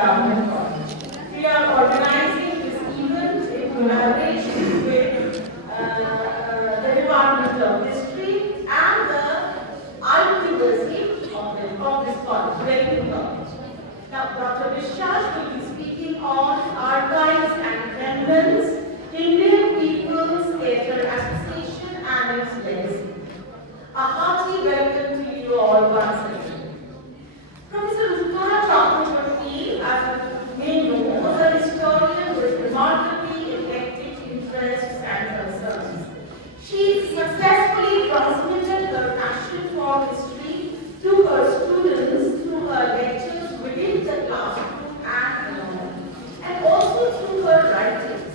Government College. We are organizing this event in collaboration with the Department of History and the University of this college, Bethune College. Now, Dr. Biswas will be speaking on Archives and Remnants, Indian People's Theatre Association and its legacy. A hearty welcome to you all once again. Professor Uttara Chakraborty, as you may know, was a historian with remarkably eclectic interests and concerns. She successfully transmitted her passion for history to her students through her lectures within the classroom and beyond, and also through her writings.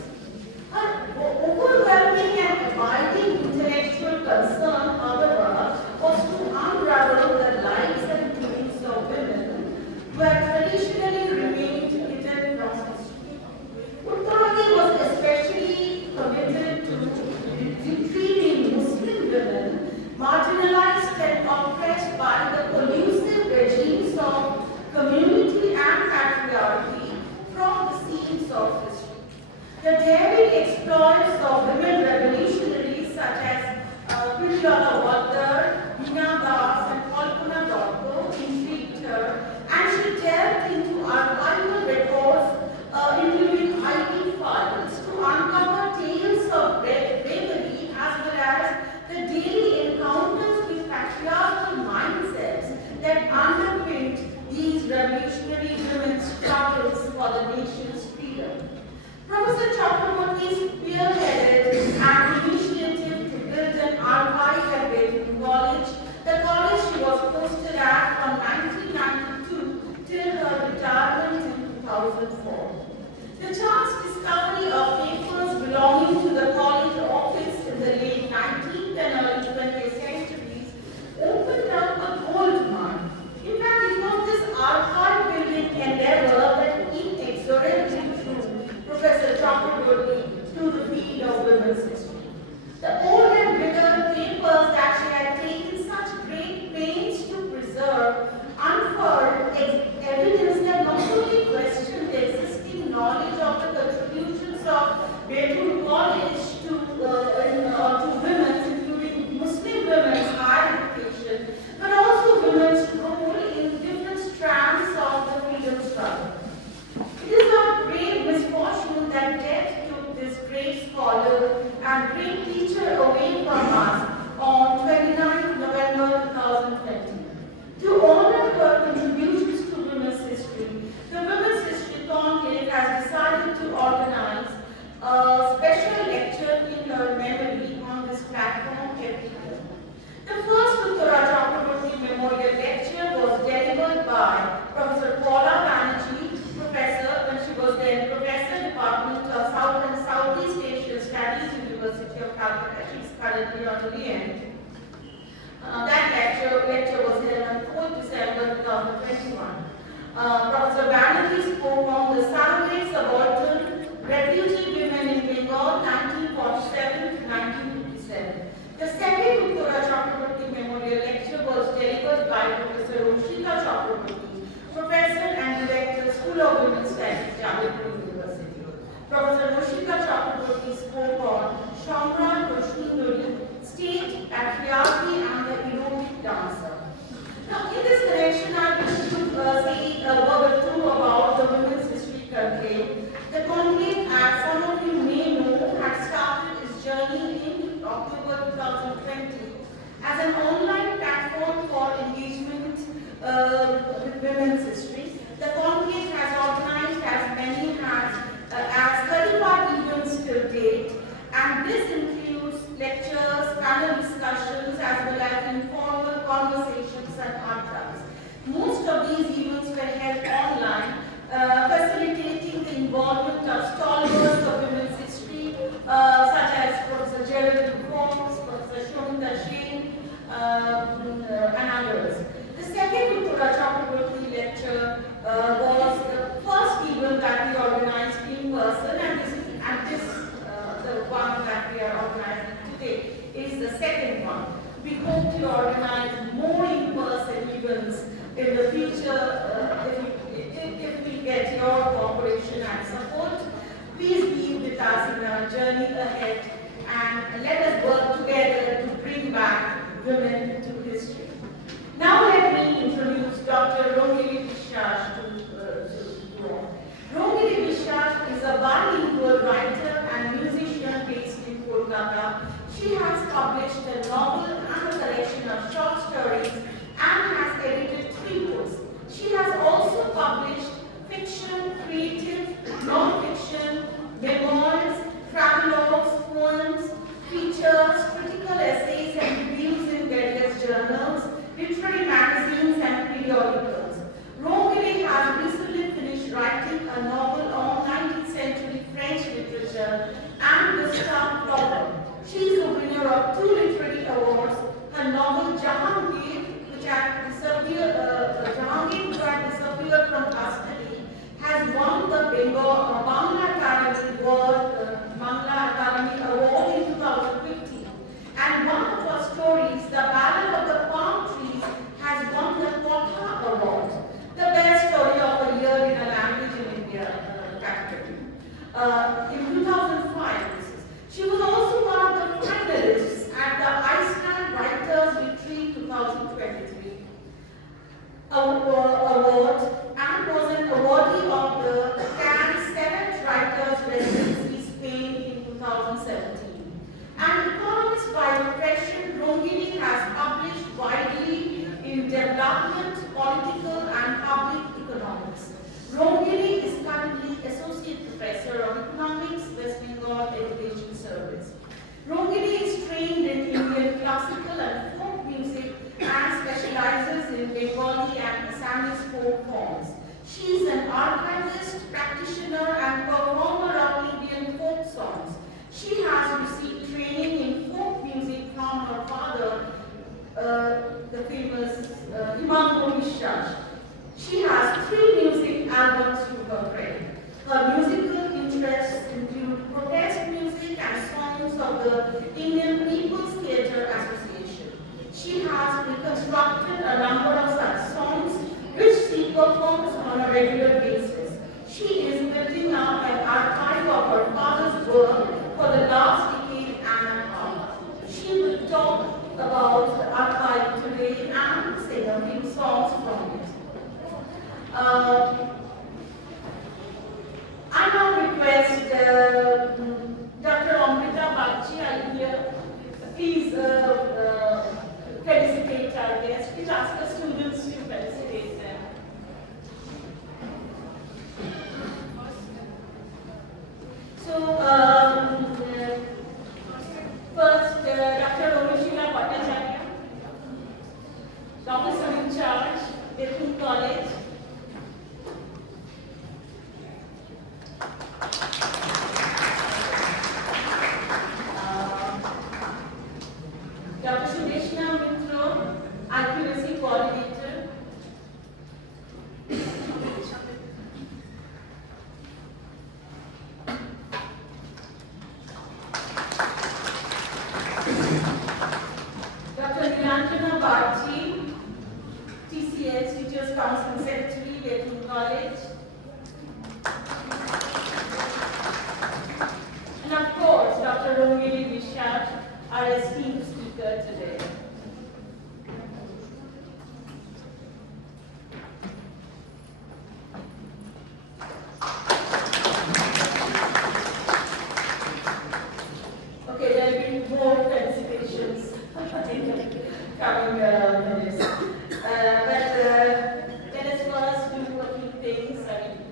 Her overwhelming and abiding intellectual concern, however, was to unravel the lives and doings of women who had traditionally remained hidden from history. Uttara was especially committed to retrieving Muslim women marginalized and oppressed by the collusive regimes of community and patriarchy from the scenes of history. The daring exploits of women revolutionaries such as Uttara, Meena Das and Kolkata intrigued her, and she delved into archival records, including ID files, to uncover tales of bravery as well as the daily encounters with patriarchal mindsets that underpinned these revolutionary women's struggles for the nation's freedom. Professor Chakraborty spearheaded an initiative to build an archive at Bethune College, the college she was posted at from 1992 till her retirement in 2004. The chance discovery of papers belonging to the college office in the late 19th and early 20th centuries opened up a gold mine. In fact, it was this archive building endeavor that inexorably drew Professor Chakraborty to the field of women's history. The old and withered papers that she had taken such great pains to preserve unfurled evidence that not only questioned the existing knowledge of the contributions of Bethune College to women, including Muslim women's higher education, but also women's role in different strands of the freedom struggle. It is our great misfortune that death took this great scholar and great teacher away from us on 29 November 2020. To honor her contributions to women's history, the Women's History Conclave has decided to organize a special lecture in her memory on this platform every year. The first Uttara Chakraborty Memorial Lecture was delivered by Professor Paula Banerjee, professor, when she was then Professor, Department of South and Southeast Asian Studies, University of Calcutta. She is currently on the end. That lecture was held on 4th December 2021. Professor Banerjee spoke on the Salaried Subaltern Refugee Women in Bengal 1947 to 1957. The second Uttara Chakraborty Memorial Lecture was delivered by Professor Rongili Biswas, Professor and Director, School of Women's Studies, Jabalpur University. Professor Rongili Biswas spoke on Shamra Roshni, State attention and support. Please be with us in our journey ahead and let us work together to bring back women to history. Now let me introduce Dr. Rongili Biswas to you all. Rongili Biswas is a bilingual writer and musician based in Kolkata. She has published a novel and a collection of short stories and has edited 3 books. She has also published fiction, creative, non-fiction, memoirs, travelogues, poems, features, critical essays and reviews in various journals, literary magazines and periodicals. Rongili has recently finished writing a novel on 19th century French literature and Gustave Flaubert. She is the winner of 2 literary awards. Her novel Jahangir, which had disappeared from custody, has won the Bangla Academy Award in 2015. And one of her stories, The Ballad of the Palm Trees, has won the Kolkata Award, the best story of the year in a language in India category. In 2005, she was also one of the finalists at the Iceland Writers Retreat 2023 award and was an awardee of the Cannes 7th Writers Residency Spain in 2017. An economist by profession, Rongili has published widely in development, political and public economics. Rongili is currently Associate Professor of Economics, West Bengal Education Service. Rongili is trained in Indian classical and folk music and specializes in Bengali and Assamese folk forms. She is an archivist, practitioner and performer of Indian folk songs. She has received training in folk music from her father, the famous Uttara Chakraborty. She has 3 music albums to her credit. Her musical interests include protest music and songs of the Indian People's Theatre Association. She has reconstructed a number of such songs which she performs on a regular basis. She is building up an archive of her father's work for the last decade and a half. She will talk about the archive today and sing a few songs from it. I now request Dr. Amrita Bagchi, are you here? Please felicitate our guests. Please ask the students to felicitate them. So, first, Dr. Rongili Biswas, Professor in Charge, Bethune College. Dr. Sudeshna Mitro, Accuracy Coordinator. Dr. Nilanjana Bharti, TCS, Teachers Council Secretary, Bethune College. And of course, Dr. Rongili Biswas, our esteemed speaker today. Okay, there will be more felicitations coming minutes. Let us first do a few things,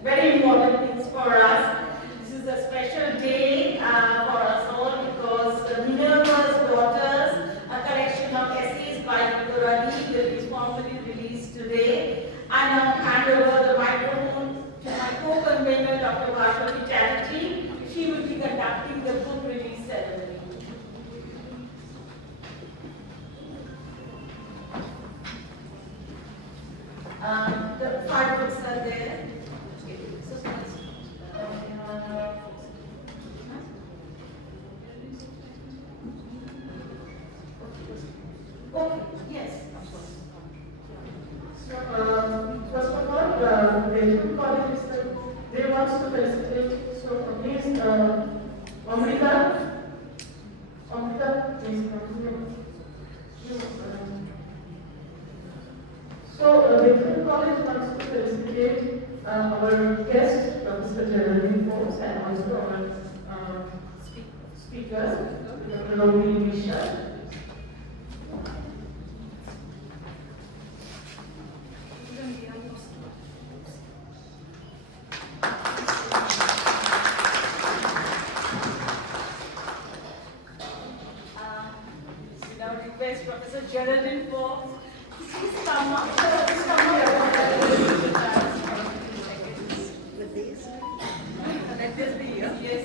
very important things for us. This is a special day for us all because Minerva's Daughters, a collection of essays by Uttara Chakraborty, will be formally released today. I now hand over the microphone to my co-convener, Dr. Barasat. She will be conducting the book release ceremony. The 5 books are there. Okay, yes, of course. So, first of all, Bethune College they want to felicitate, so please, Amrita, please come. So, Bethune College wants to felicitate our guest, Professor Geraldine Forbes, and also our speakers, Dr. Rongili Biswas. Professor Geraldine Forbes, please come up. With these? Let this be here. Yes.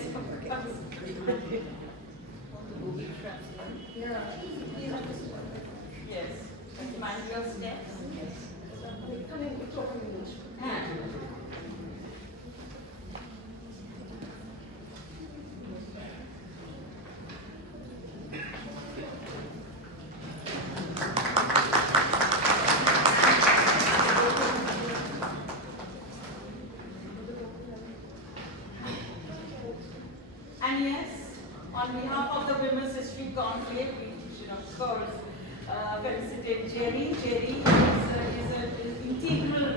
Yeah. Yes. Mind your steps. Yes. Come in, talk in English. And yes, on behalf of the Women's History Conclave, we should of course felicitate Jerry. Jerry is an integral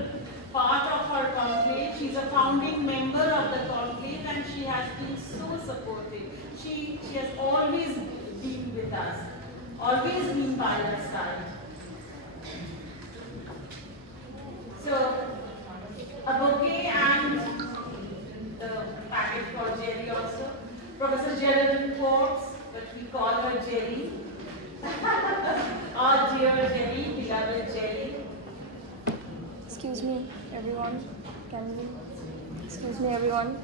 part of our conclave. She's a founding member of the conclave and she has been so supportive. She has always been with us, always been by our side. So, a bouquet and the packet for Jerry also. Professor Geraldine Forbes, but we call her Jerry. Our dear Jerry, beloved Jerry. Excuse me, everyone. Can we? Excuse me, everyone.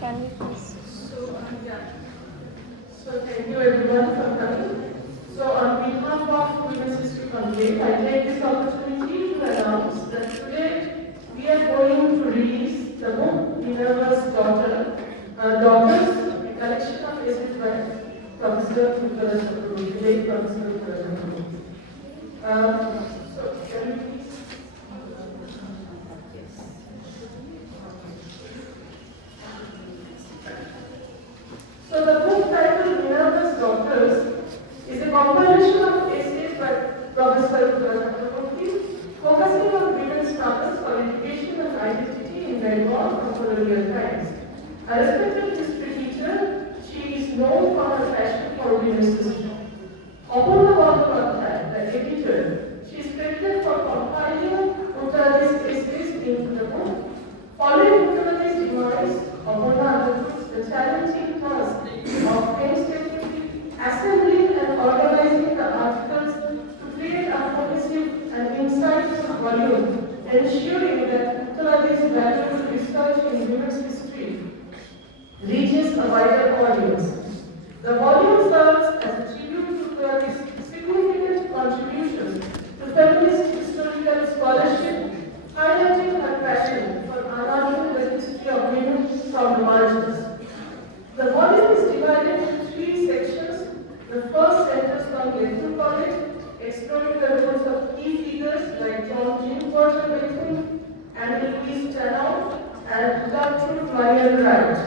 Can we please? So thank you everyone for coming. So on behalf of Women's History Conclave, I take this opportunity to announce that today we are going to release the book Minerva's Daughters, a collection of essays by Professor Uttara Chakraborty, late Professor Uttara Chakraborty. So can you please? So the book titled Minerva's Daughters is a compilation of essays by Professor Uttara Chakraborty focusing on women's struggles for education and identity in Bengal from colonial times. A respected history teacher, she is known for her passion for women's history. Uttara Chakraborty, the editor, she is credited for compiling Uttara's essays into the book. Following Uttara's demise, Uttara undertook the challenging task of painstakingly assembling and organizing the articles to create a cohesive and insightful volume, ensuring that Uttara's valuable research in women's history reaches a wider audience. The volume serves as a tribute to Uttara's significant contributions to feminist historical scholarship, highlighting her passion for unearthing the history of women from the margins. The volume is divided into 3 sections. The first centers on Bethune College, exploring the roles of key figures like John Bethune and Louise Tanow and Gertrude Mayer Wright.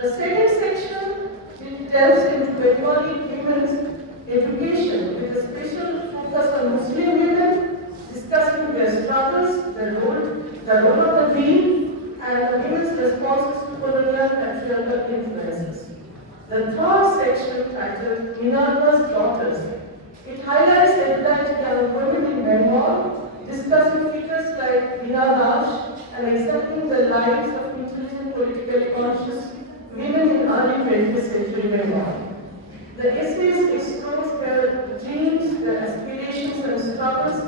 The second section delves into Bengali women's education with a special focus on Muslim women, discussing their struggles, the role of the veil, and the women's responses to colonial patriarchal influences. The third section, titled Minerva's Daughters, it highlights erudite young women in Bengal, discussing figures like Veena Dash and examining the lives of intelligent, politically conscious women in early 20th century Bengal. The essays explore their dreams, their aspirations and struggles,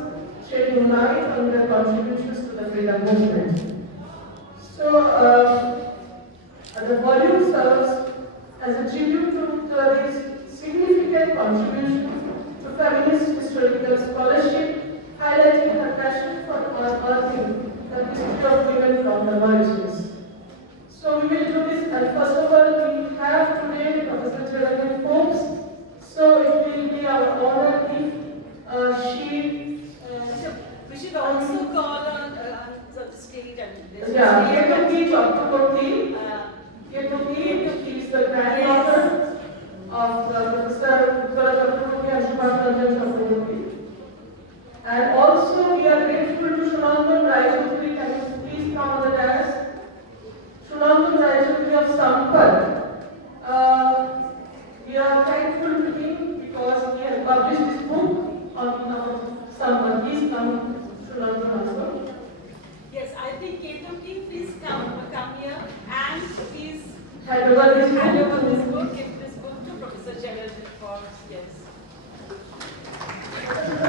shedding light on their contributions to the freedom movement. So, the volume serves as a tribute to these significant contribution to feminist historical scholarship, highlighting her passion for unearthing the history of women from the margins. So we will do this, and first of all, we have today Professor Geraldine Forbes. So it will be our honor if she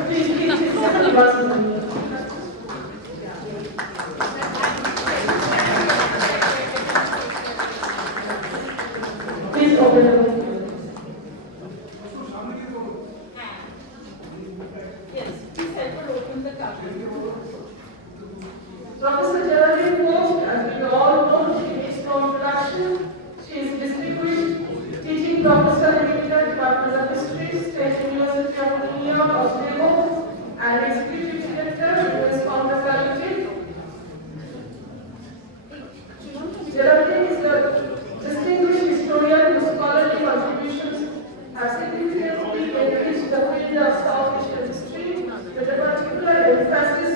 please, somebody wants to. Please open the book. Yes, please help her open the cover. Professor Geraldine Post, as we all know, she needs no introduction. She is distinguished teaching professor emeritus, Department of History, State University of New York, Oswego, and executive director, US Congress Faculty. Geraldine is a distinguished historian whose scholarly contributions have significantly enriched the field of South Asian history, with a particular emphasis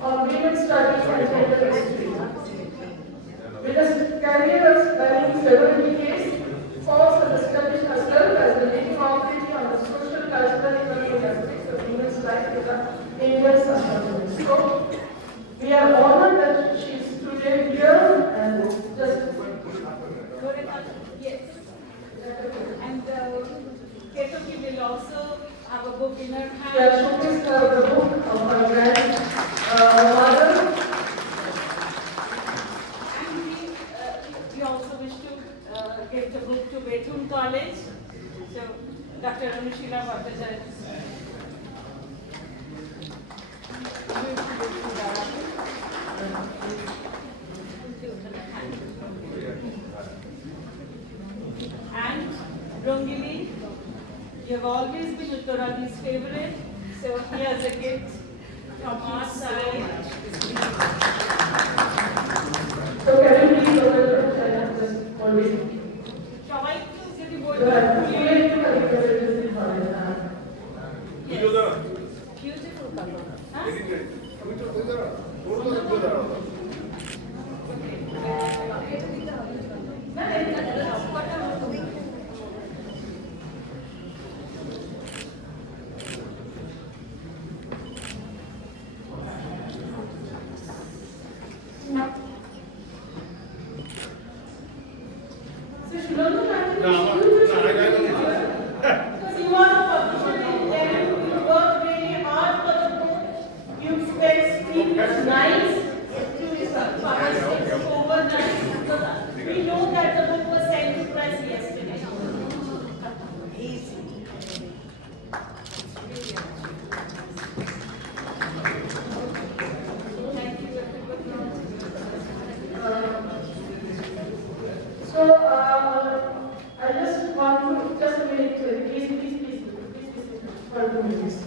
on women's studies and gender history. With a career of spanning several decades, Fox has established herself as the leading authority on the social, cultural, and economic aspects of women's life in the Indian subcontinent. So, we are honored that she is today here and just. Yes. And Ketaki will also have a book in her hand. Yeah, showcase the book of her grandmother. And we also wish to give the book to Bethune College. So, Dr. Anushila Bhattacharya. And Rongili, you have always been Uttara's favorite, so here's a gift from our side. So can you please open the book and just always. Try to get the word. Yes. Beautiful cover. Huh? So she doesn't have to. Because you are a publisher in there, you work really hard for the book. You spent sleepless nights to publish it overnight. Because we know that the book was sent to press yesterday. Easy. Thank you. So I just want to just a minute, please, for 2 minutes.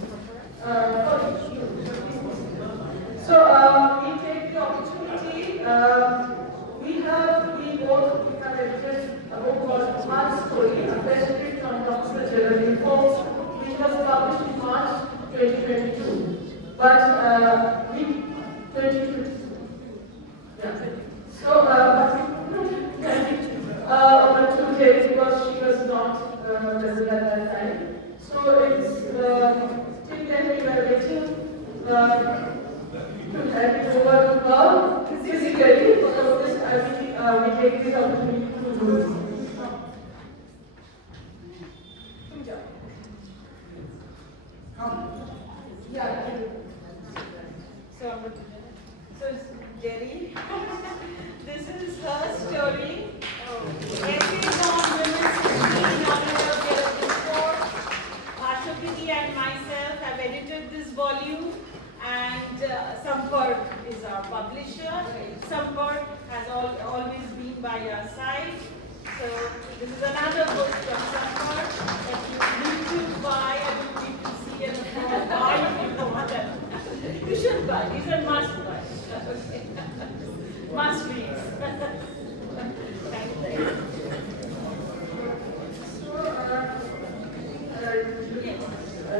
So we take the opportunity. We both have edited a book called March Story, a fresh script on Dr. Geraldine Fox, which was published in March 2022. But we 2022. Yeah. So but today because she was not present at that time. So it's still then we were waiting to hand it over to her physically. So this we take this opportunity to do this. Yeah. So Jerry, this is her story. Essays on women's history in honor of Geraldine Ford. Ashokiti and myself have edited this volume, and Sampark is our publisher. Sampark has always been by our side. So this is another book from Sampark that you need to buy. I don't need to see and buy if you don't want them. You should buy. These are must buy. Must reads. Thank you.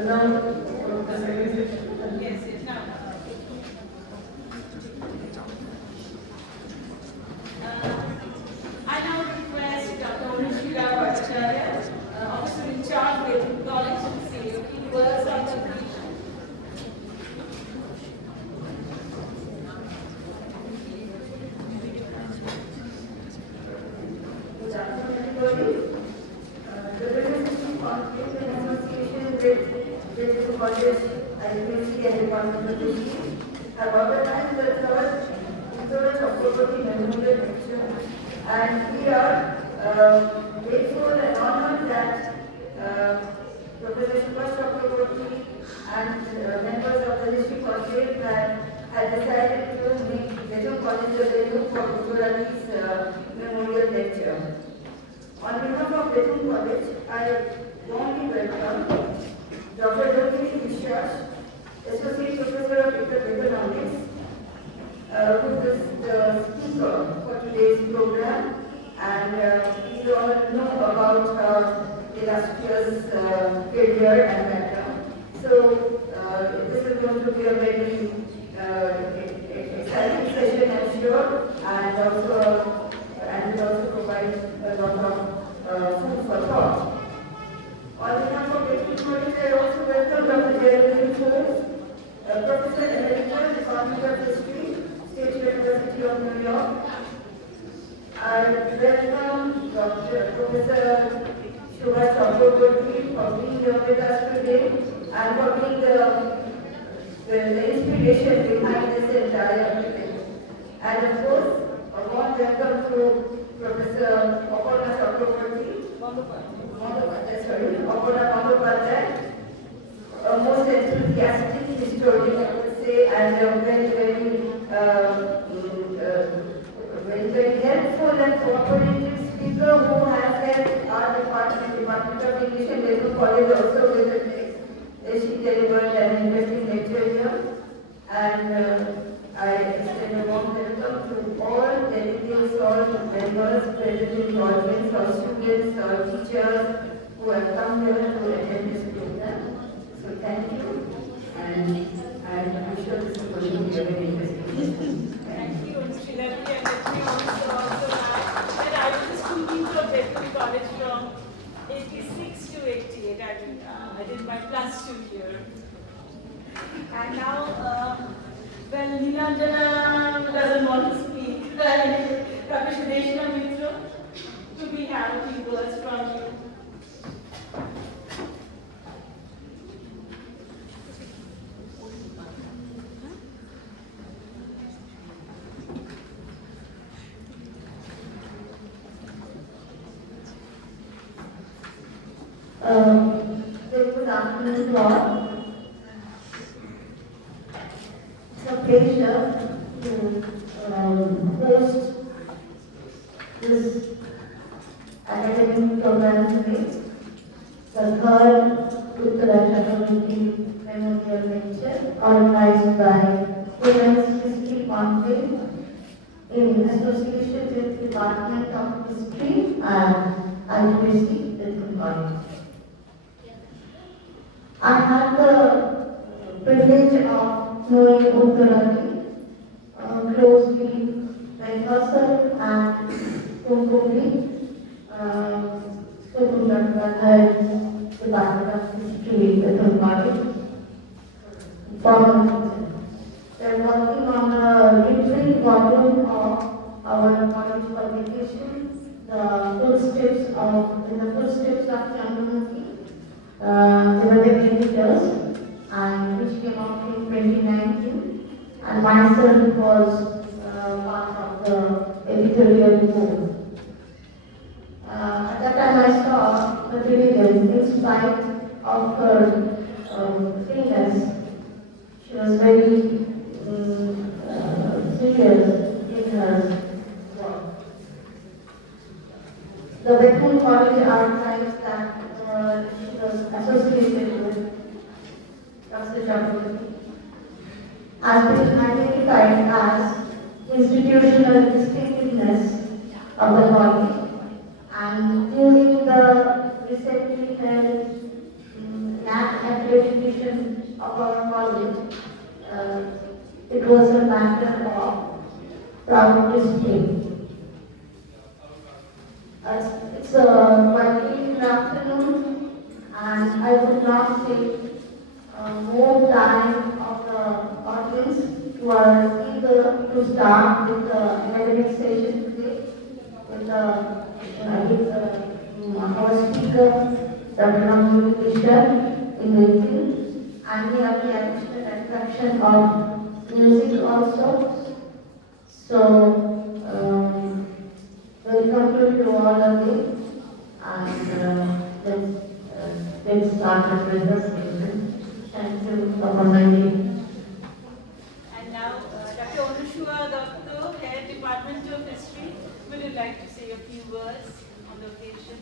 Now, the second section. Yes, yes, now. I now request Dr. Rongili Biswas, officer in charge of Bethune College, to say a few words on the brief. Good afternoon, everybody. The Women's History Conflict in Association with History and Department of History have organized the third Uttara Chakraborty Memorial Lecture, and we are grateful and honored that Professor Subhash Chakraborty and members of the History Conclave had decided to make Bethune College the venue for Uttara's Memorial Lecture. On behalf of Bethune College, I warmly welcome Dr. Rongili Biswas, Associate Professor of Economics, who is the speaker for today's program, and you all know about her illustrious career and background. So this is going to be a very exciting session, I'm sure, and will also provide a lot of food for thought. On behalf of Bethune College, I also welcome Dr. Rongili Biswas, Professor Emeritus, Department of History, State University of New York. I welcome Professor Subhash Chakraborty for being here with us today and for being the inspiration behind this entire event. And of course, a warm welcome to Professor Uttara Chakraborty, a most enthusiastic historian, I would say, and a very helpful and cooperative speaker who has helped our Department of English and Bethune College also with the text. She delivered an interesting lecture here, and I extend a warm welcome to all delegates, all members present in the audience, all students, all teachers who have come here to attend this program. So thank you, and I'm sure this is going to be a very interesting. Thank you, Srilavi, and let me also add that I was a student of Bethune College from 86 to 88. I did my +2 year. And now, well, Nilanjana doesn't want to speak. Professor Deshna Mitra, to be have a few words from you. Very good afternoon to all. It's a pleasure to host this academic program today, the third Uttara Chakraborty Memorial Lecture organized by Women's History Conclave in association with Department of History and IUC Bethune College. I had the privilege of knowing Uttara closely by herself and Conclave, student at the Department of History Bethune College. They're working on the literary volume of our college publication, in the footsteps of Chandramukhi. They were the editors, and which came out in 2019, and myself was part of the editorial board. At that time I saw the diligence in spite of her illness. She was very serious in her work. The Bethune College archives that she was associated with Dr. Chakraborty has been identified as institutional distinctiveness of the college, and during the recently held NAC accreditation of our college, it was a matter of proud display. It's a quite evening afternoon, and I would not take more time of the audience who are eager to start with the academic session today with our speaker, Dr. Rongili Biswas, in waiting, and we have the additional section of music also. So, welcome to all of you, and let's start the presentation. Thank you for coming. And now, Dr. Onushua Dotto, Head Department of History, would you like to say a few words on the occasion?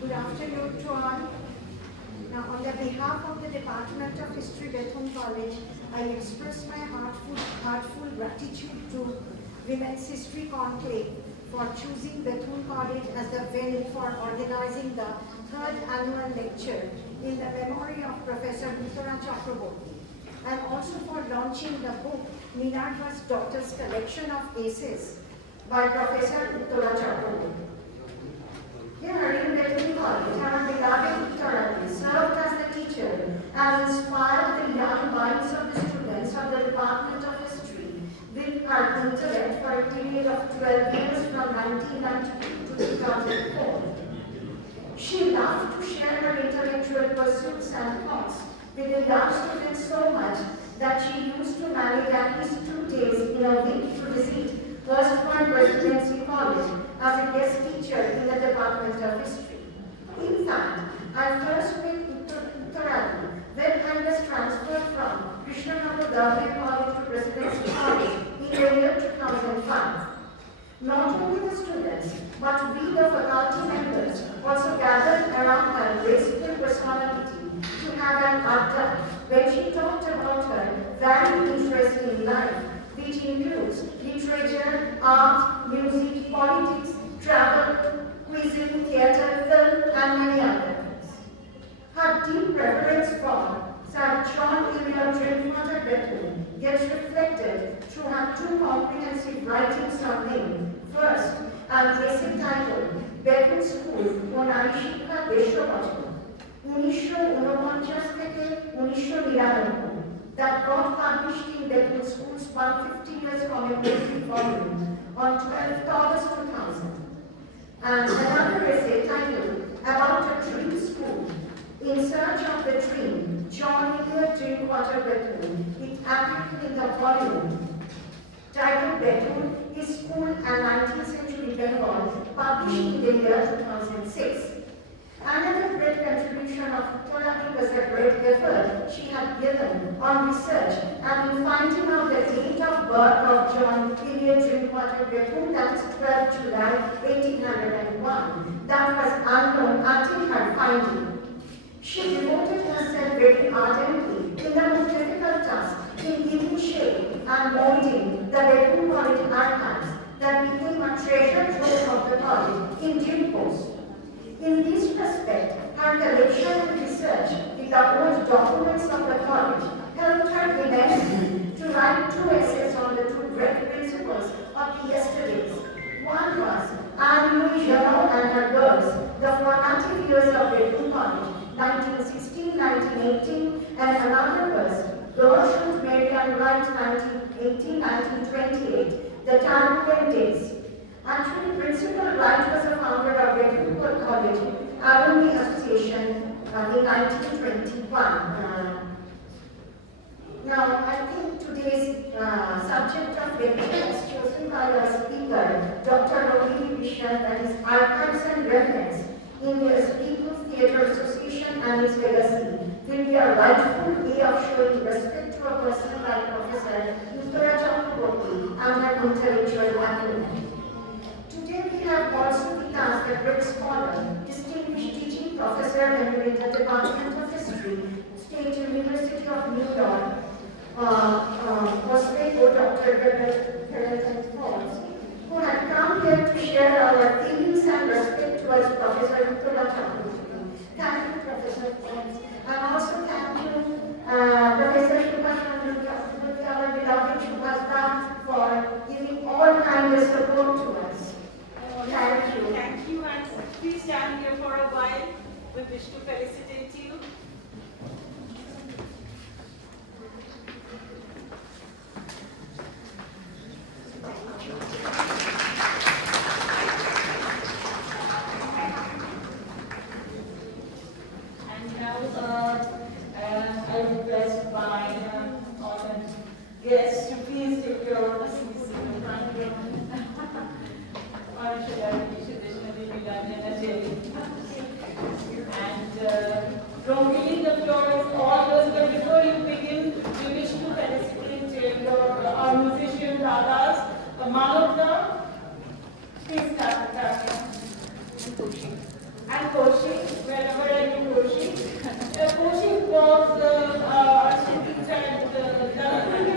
Good afternoon to all. Now, on the behalf of the Department of History, Bethune College, I express my heartful gratitude to Women's History Conclave for choosing Bethune College as the venue for organizing the 3rd annual lecture in the memory of Professor Uttara Chakraborty, and also for launching the book Minerva's Daughters Collection of Aces by Professor Uttara Chakraborty. Here in Bethune College, our beloved Uttara served as the teacher and inspired the young minds of the students of the Department of History with her intellect for a period of 12 years from 1992 to 2004. She loved to share her intellectual pursuits and thoughts with the young students so much that she used to manage at least 2 days in a week to visit First-One Residency College as a guest teacher in the Department of History. In fact, I first met Uttara when I was transferred from Krishnanagar Government College to Residency College in the year 2005. Not only the students, but we, the faculty members, also gathered around her graceful personality to have an adda when she talked about her varied interest in life, which includes literature, art, music, politics, travel, cuisine, theatre, film, and many other things. Her deep preference for Sir John Eliot Drinkwater Bethune gets reflected through her 2 comprehensive writings on him. First, an essay titled Bethune School Onarishika Deshobachana, 1949 থেকে 1999, that got published in Bethune School's 150 years commemorative volume on 12th August 2000. And another essay titled About a Dream School, In Search of the Dream, John Eliot Drinkwater Bethune. It appeared in the volume titled Bethune, His School and 19th Century Bengal, published in the year 2006. Another great contribution of Uttara was the great effort she had given on research and in finding out the date of birth of John Eliot Drinkwater Bethune, that is 12 July 1801. That was unknown until her finding. She devoted herself very ardently in the most difficult task in giving shape and molding the Bethune College archives that became a treasure trove of the college in due course. In this respect, her collection and research with the old documents of the college helped her immensely to write 2 essays on the 2 great principles of the yesterdays. One was Anne-Louise Janot and her girls, the formative years of Bethune College, 1916-1918, and another was Girls Should Marry and Write, 1918-1928, the turbulent days. Actually, Principal Wright was a founder of Bethune College Alumni Association in 1921. Now, I think today's subject of lecture is chosen by our speaker, Dr. Rongili Biswas, that is Archives and Remnants in the People's Theatre Association and its legacy, will be a rightful way of showing respect to a person like Professor Uttara Chakraborty and her intellectual acumen. Today we have also with us the great scholar, distinguished teaching professor in the Department of History, State University of New York, Oswego Dr. Carrington Falls, who had come here to share our feelings and respect towards Professor Uttara Chakraborty. Thank you, Professor Falls. And also thank you, Professor Subhash, our beloved Subhash, for giving all kind of support to us. Thank you. Thank you, and please stand here for a while. We wish to felicitate you. musician dadas, Malabda, please start. And Koshi, wherever I meet Koshi. Koshi was our student at the